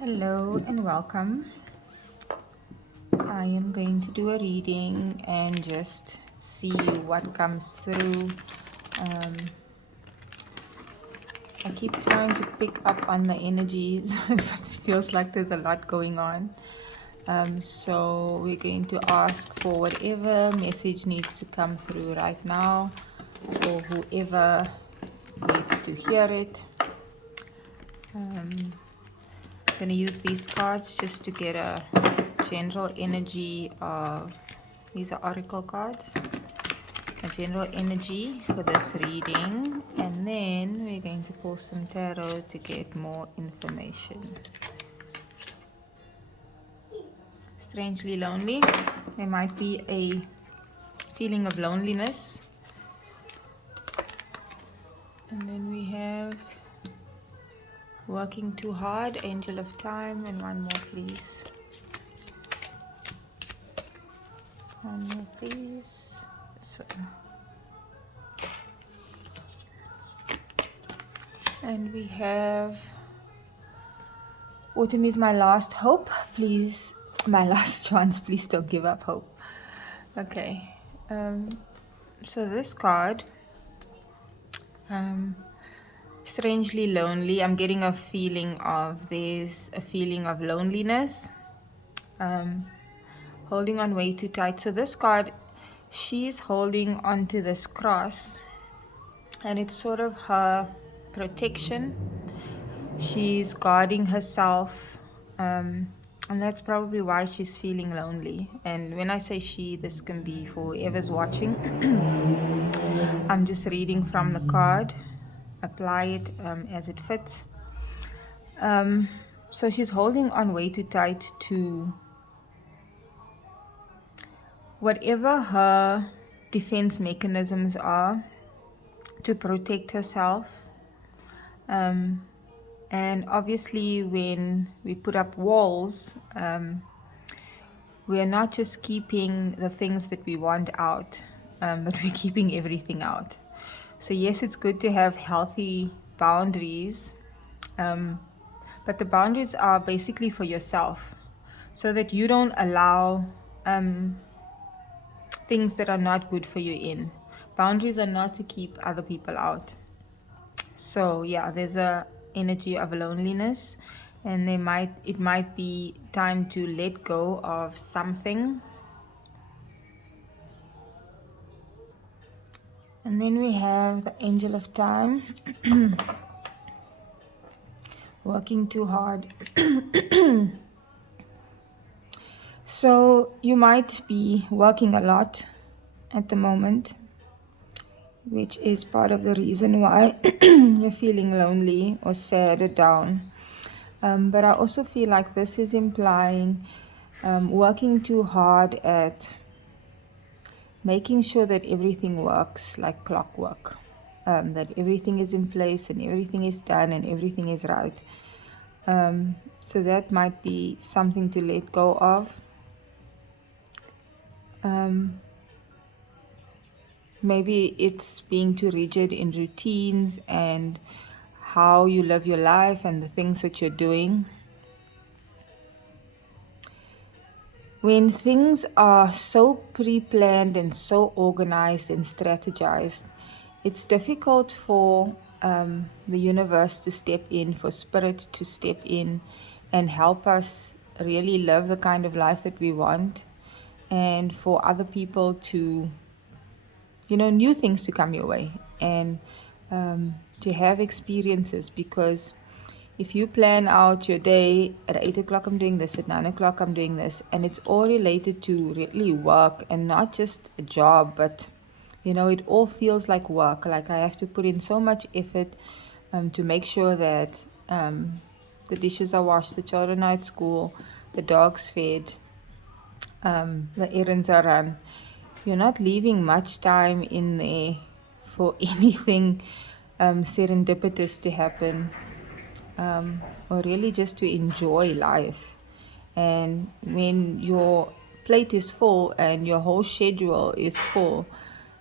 Hello and welcome. I am going to do a reading and just see what comes through. Um, I keep trying to pick up on the energies, but it feels like there's a lot going on. So we're going to ask for whatever message needs to come through right now, for whoever needs to hear it. I'm going to use these cards just to get a general energy of, these are oracle cards, a general energy for this reading, and then we're going to pull some tarot to get more information. Strangely lonely. There might be a feeling of loneliness. And then we have working too hard, angel of time, and one more please. One more please. This one. And we have autumn is my last hope. Please, my last chance. Please don't give up hope. Okay. So this card, strangely lonely. I'm getting a feeling of, there's a feeling of loneliness. Holding on way too tight. So this card, she's holding onto this cross, and it's sort of her protection. She's guarding herself, and that's probably why she's feeling lonely. And when I say she, this can be for whoever's watching. I'm just reading from the card. Apply it as it fits. So she's holding on way too tight to whatever her defense mechanisms are to protect herself. And obviously when we put up walls, we're not just keeping the things that we want out, but we're keeping everything out. So yes, it's good to have healthy boundaries, but the boundaries are basically for yourself, so that you don't allow things that are not good for you in. Boundaries are not to keep other people out. So yeah, there's a energy of loneliness, and it might be time to let go of something. And then we have the angel of time. Working too hard. So you might be working a lot at the moment, which is part of the reason why you're feeling lonely or sad or down. But I also feel like this is implying working too hard at making sure that everything works like clockwork, that everything is in place and everything is done and everything is right. So that might be something to let go of. Maybe it's being too rigid in routines and how you live your life and the things that you're doing. When things are so pre-planned and so organized and strategized, it's difficult for the universe to step in, for spirit to step in and help us really live the kind of life that we want, and for other people to, new things to come your way, and to have experiences. Because if you plan out your day, at 8 o'clock I'm doing this, at 9 o'clock I'm doing this, and it's all related to really work and not just a job, but it all feels like work. Like I have to put in so much effort to make sure that the dishes are washed, the children are at school, the dog's fed, the errands are run. You're not leaving much time in there for anything serendipitous to happen, or really just to enjoy life. And when your plate is full and your whole schedule is full,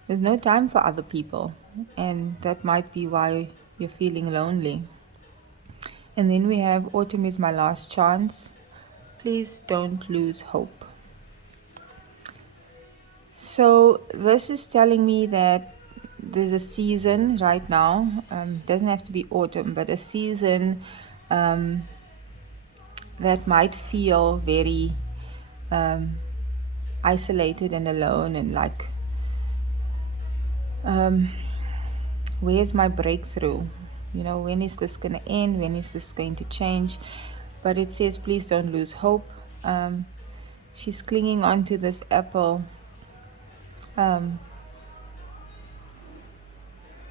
there's no time for other people, and that might be why you're feeling lonely. And then we have autumn is my last chance. Please don't lose hope. So this is telling me that there's a season right now, doesn't have to be autumn, but a season that might feel very isolated and alone, and like, where's my breakthrough? When is this going to end? When is this going to change? But it says, please don't lose hope. She's clinging onto this apple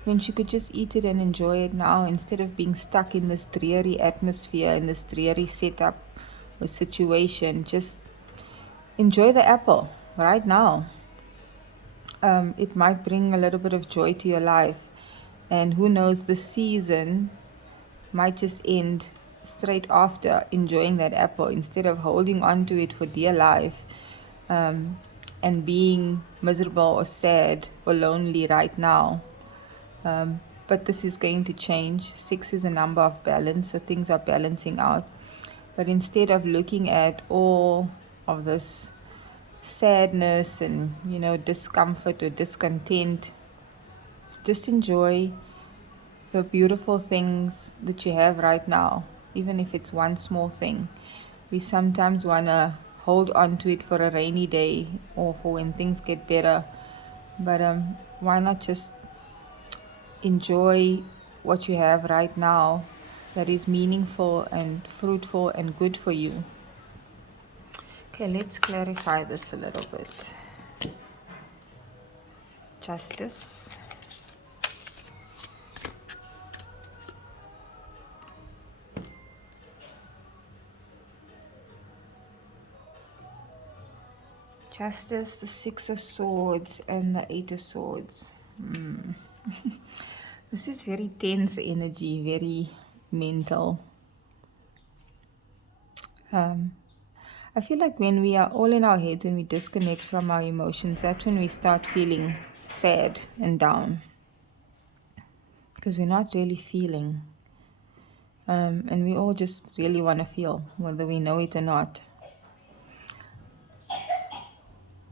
when she could just eat it and enjoy it now, instead of being stuck in this dreary atmosphere, in this dreary setup or situation. Just enjoy the apple right now. It might bring a little bit of joy to your life. And who knows, the season might just end straight after enjoying that apple, instead of holding on to it for dear life, and being miserable or sad or lonely right now. But this is going to change. 6 is a number of balance, so things are balancing out. But instead of looking at all of this sadness and discomfort or discontent, just enjoy the beautiful things that you have right now, even if it's one small thing. We sometimes want to hold on to it for a rainy day or for when things get better, but why not just enjoy what you have right now that is meaningful and fruitful and good for you. Okay, let's clarify this a little bit. Justice. Justice, the 6 of Swords, and the 8 of Swords. This is very tense energy, very mental. I feel like when we are all in our heads and we disconnect from our emotions, that's when we start feeling sad and down, because we're not really feeling. And we all just really want to feel, whether we know it or not.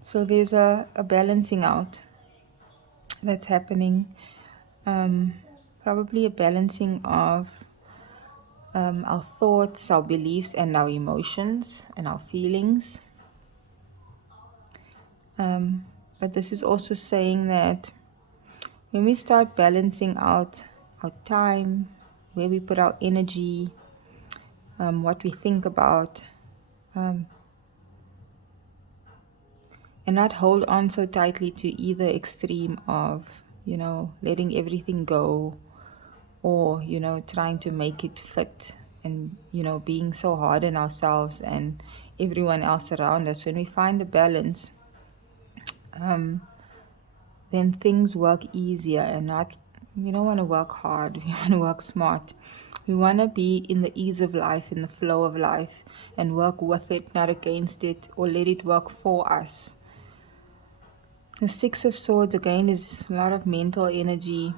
So there's a balancing out that's happening. Probably a balancing of our thoughts, our beliefs, and our emotions and our feelings. But this is also saying that when we start balancing out our time, where we put our energy, what we think about, and not hold on so tightly to either extreme of, letting everything go, or, trying to make it fit, and, being so hard on ourselves and everyone else around us. When we find a balance, then things work easier, and not, we don't want to work hard, we want to work smart. We want to be in the ease of life, in the flow of life, and work with it, not against it, or let it work for us. The 6 of Swords, again, is a lot of mental energy.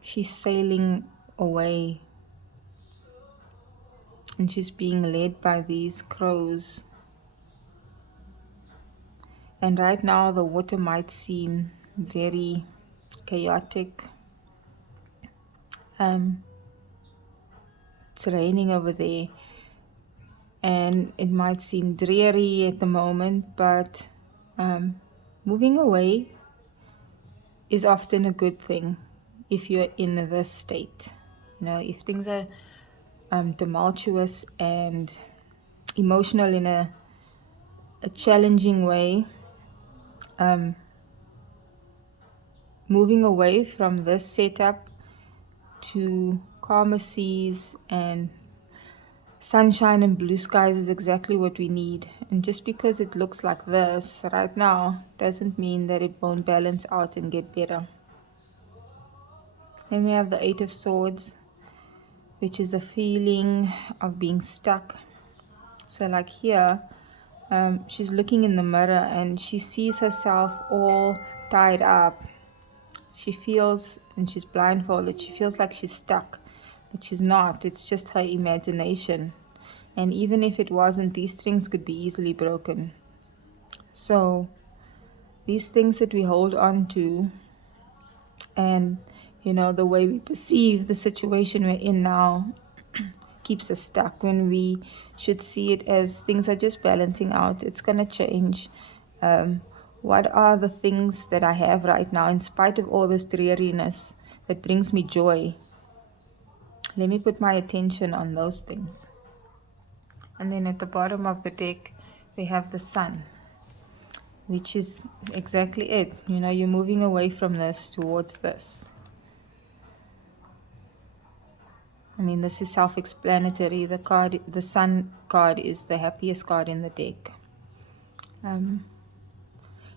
She's sailing away, and she's being led by these crows. And right now the water might seem very chaotic. It's raining over there, and it might seem dreary at the moment, but moving away is often a good thing if you're in this state. If things are tumultuous and emotional in a challenging way, moving away from this setup to calmer seas and sunshine and blue skies is exactly what we need. And just because it looks like this right now doesn't mean that it won't balance out and get better. Then we have the 8 of Swords, which is a feeling of being stuck. So like here, she's looking in the mirror and she sees herself all tied up she feels, and she's blindfolded, she feels like she's stuck, but she's not. It's just her imagination. And even if it wasn't, these strings could be easily broken. So these things that we hold on to, and the way we perceive the situation we're in now, keeps us stuck, when we should see it as things are just balancing out. It's going to change. What are the things that I have right now, in spite of all this dreariness, that brings me joy? Let me put my attention on those things. And then at the bottom of the deck, we have the sun, which is exactly it. You're moving away from this towards this. I mean, this is self-explanatory. The sun card is the happiest card in the deck.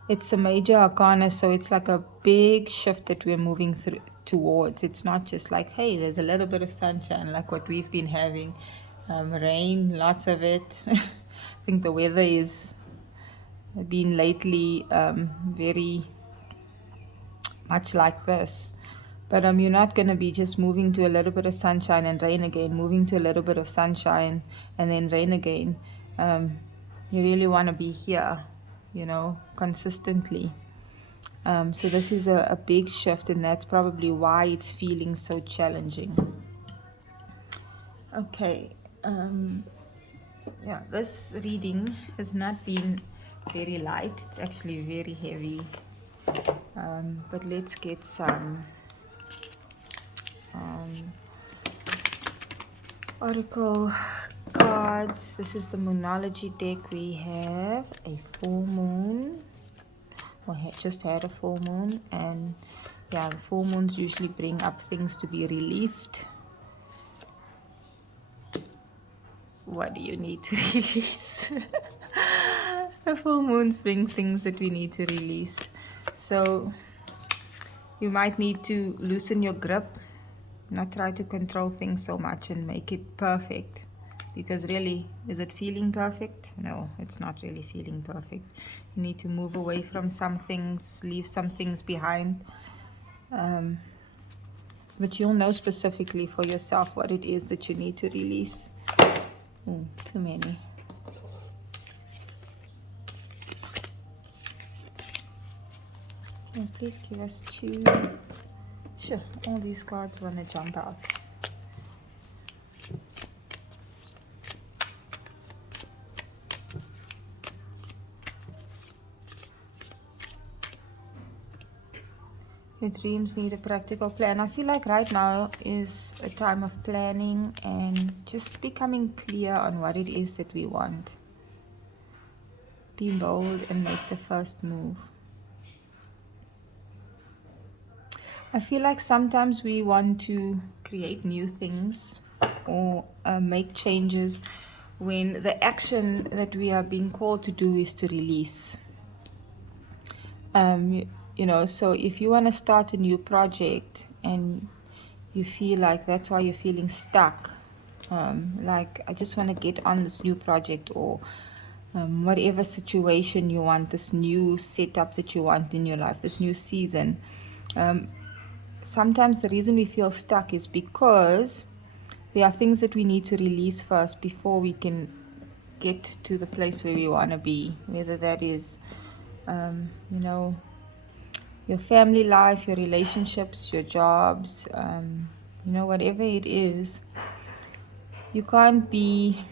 It's a major arcana, so it's like a big shift that we're moving through towards. It's not just like, hey, there's a little bit of sunshine like what we've been having. Rain, lots of it. I think the weather is been lately very much like this. But you're not going to be just moving to a little bit of sunshine and rain again, moving to a little bit of sunshine and then rain again. You really want to be here, consistently. So this is a big shift, and that's probably why it's feeling so challenging. Okay. Yeah, this reading has not been very light. It's actually very heavy. But let's get some oracle cards. This is the Moonology deck. We have a full moon. We just had a full moon, and yeah, the full moons usually bring up things to be released. What do you need to release? The full moons bring things that we need to release. So you might need to loosen your grip, not try to control things so much and make it perfect. Because really, is it feeling perfect? No, it's not really feeling perfect. You need to move away from some things, leave some things behind. But you'll know specifically for yourself what it is that you need to release. Ooh, too many. Oh, please give us two. Sure, all these cards want to jump out. Your dreams need a practical plan. I feel like right now is a time of planning and just becoming clear on what it is that we want. Be bold and make the first move. I feel like sometimes we want to create new things or make changes when the action that we are being called to do is to release. So if you want to start a new project and you feel like that's why you're feeling stuck, like I just want to get on this new project, or whatever situation you want, this new setup that you want in your life, this new season, sometimes the reason we feel stuck is because there are things that we need to release first before we can get to the place where we want to be, whether that is your family life, your relationships, your jobs, whatever it is. You can't be,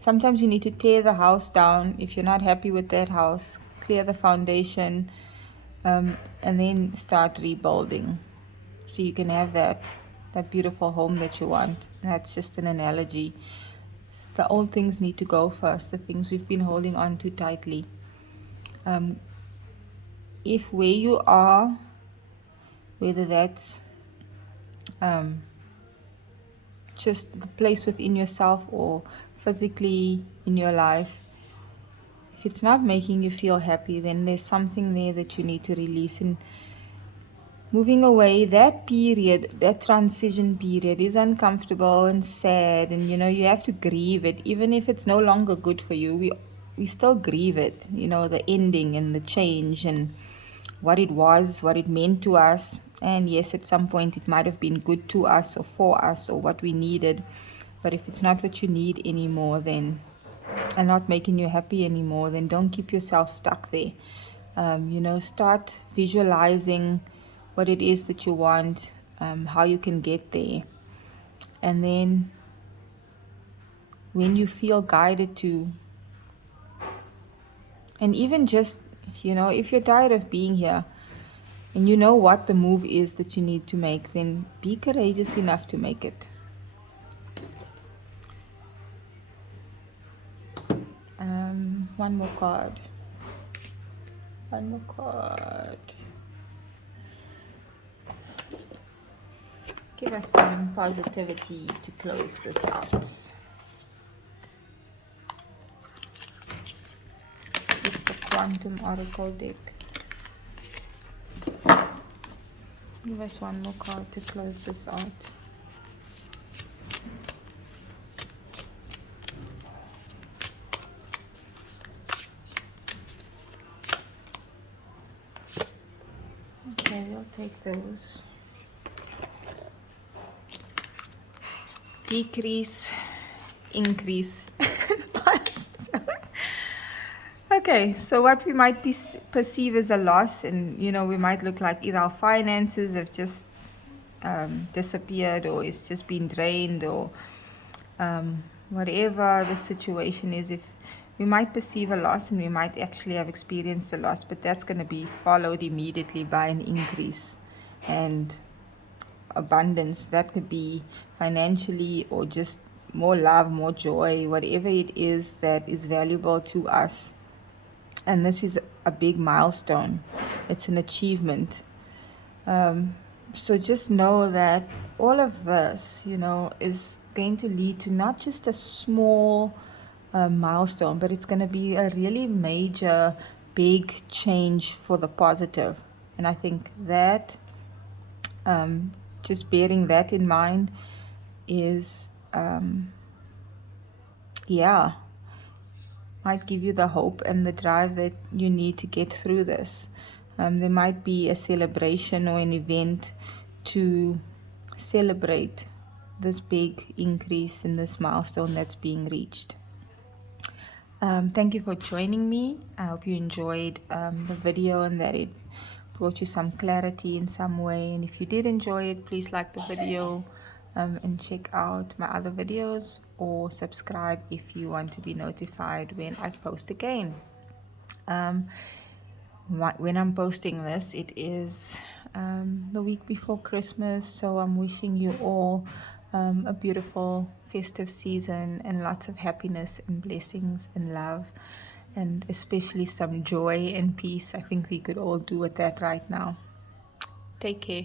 sometimes you need to tear the house down if you're not happy with that house, clear the foundation, and then start rebuilding so you can have that beautiful home that you want. And that's just an analogy. The old things need to go first, the things we've been holding on to tightly. If where you are, whether that's just the place within yourself or physically in your life, if it's not making you feel happy, then there's something there that you need to release. And moving away, that period, that transition period, is uncomfortable and sad, and you have to grieve it. Even if it's no longer good for you, we still grieve it, the ending and the change and what it was, what it meant to us. And yes, at some point it might have been good to us or for us or what we needed. But if it's not what you need anymore, then and not making you happy anymore, then don't keep yourself stuck there. Start visualizing what it is that you want, how you can get there. And then when you feel guided to, and even just, if you're tired of being here and you know what the move is that you need to make, then be courageous enough to make it. One more card. One more card. Give us some positivity to close this out. It's the Quantum Oracle deck. Give us one more card to close this out. Okay, we'll take those. Decrease, increase. Okay, so what we might perceive as a loss, and we might look like either our finances have just disappeared, or it's just been drained, or whatever the situation is. If we might perceive a loss, and we might actually have experienced a loss, but that's going to be followed immediately by an increase and abundance. That could be financially or just more love, more joy, whatever it is that is valuable to us. And this is a big milestone. It's an achievement. So just know that all of this, is going to lead to not just a small milestone, but it's going to be a really major, big change for the positive. And I think that just bearing that in mind is, might give you the hope and the drive that you need to get through this. There might be a celebration or an event to celebrate this big increase in this milestone that's being reached. Thank you for joining me. I hope you enjoyed the video and that it brought you some clarity in some way. And if you did enjoy it, please like the video and check out my other videos, or subscribe if you want to be notified when I post again. When I'm posting this, it is the week before Christmas, so I'm wishing you all a beautiful festive season and lots of happiness and blessings and love, and especially some joy and peace. I think we could all do with that right now. Take care.